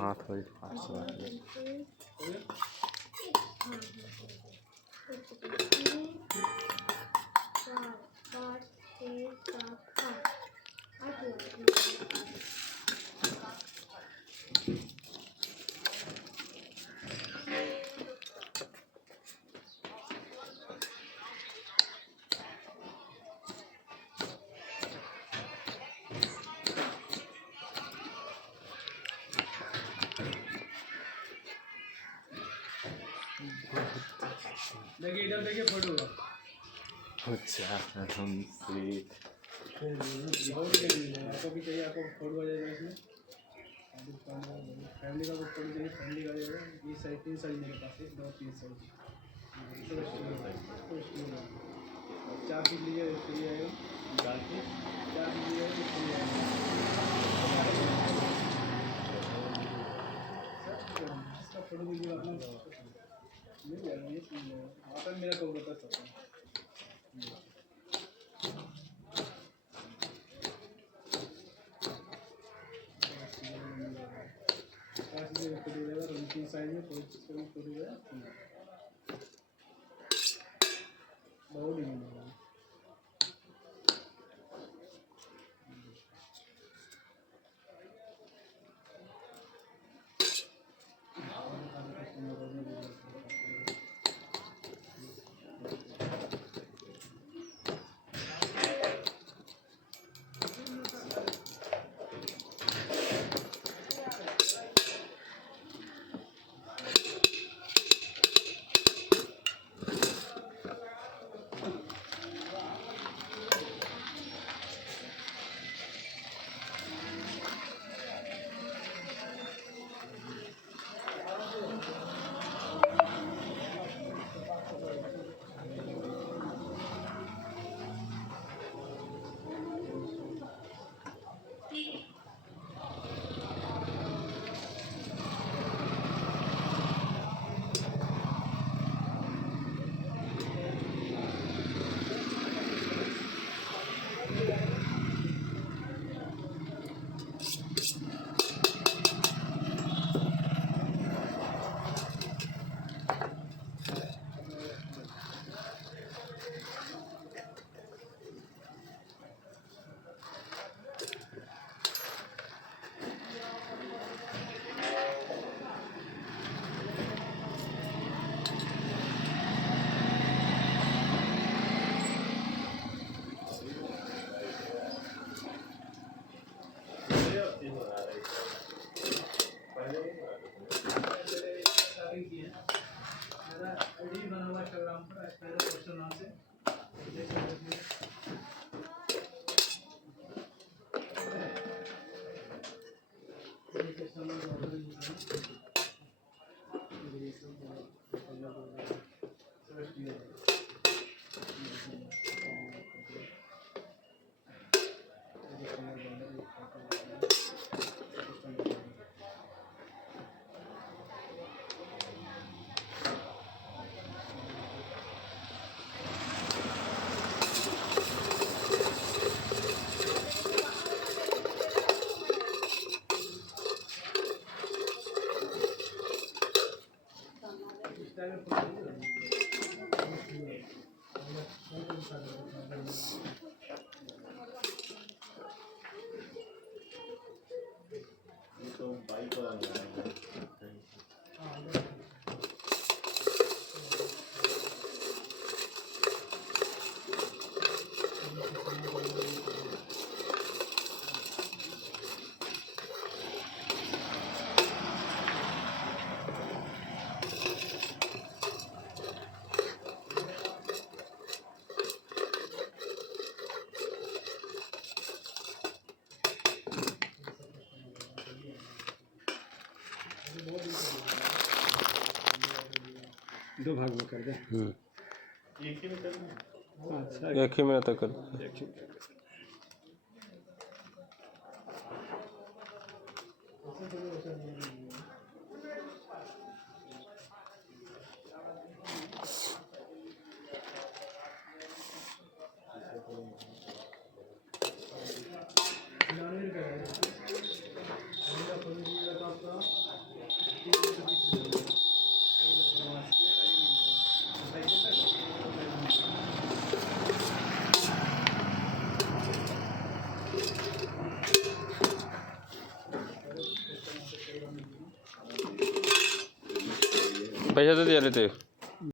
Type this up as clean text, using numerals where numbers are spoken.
हाँ थोड़ी फास्ट बात है। देखिए इधर देखिए फोटो अच्छा हम आपको भी चाहिए, आपको फोटो आ जाएगा इसमें। फैमिली का फोटो चाहिए, फैमिली का जाएगा। ये साइज 3 साइज मेरे पास है, 2-3 साइज 4 पीस लीजिए, फ्री आएगा। 4 पीस लीजिए, फ्री आएगा। इसका फोटो वीडियो अपना मिल जाएगा, ये मिल जाएगा। आता मेरा को बता सकता हूँ। फोटो रहेगा, 3 साइज में कोई चीज़ का भी फोटो रहेगा, बहुत ही मिलेगा। दो भाग में कर दे। एक ही में कर दें। अच्छा, एक ही में तो कर आपका पैसे दे दिया लेते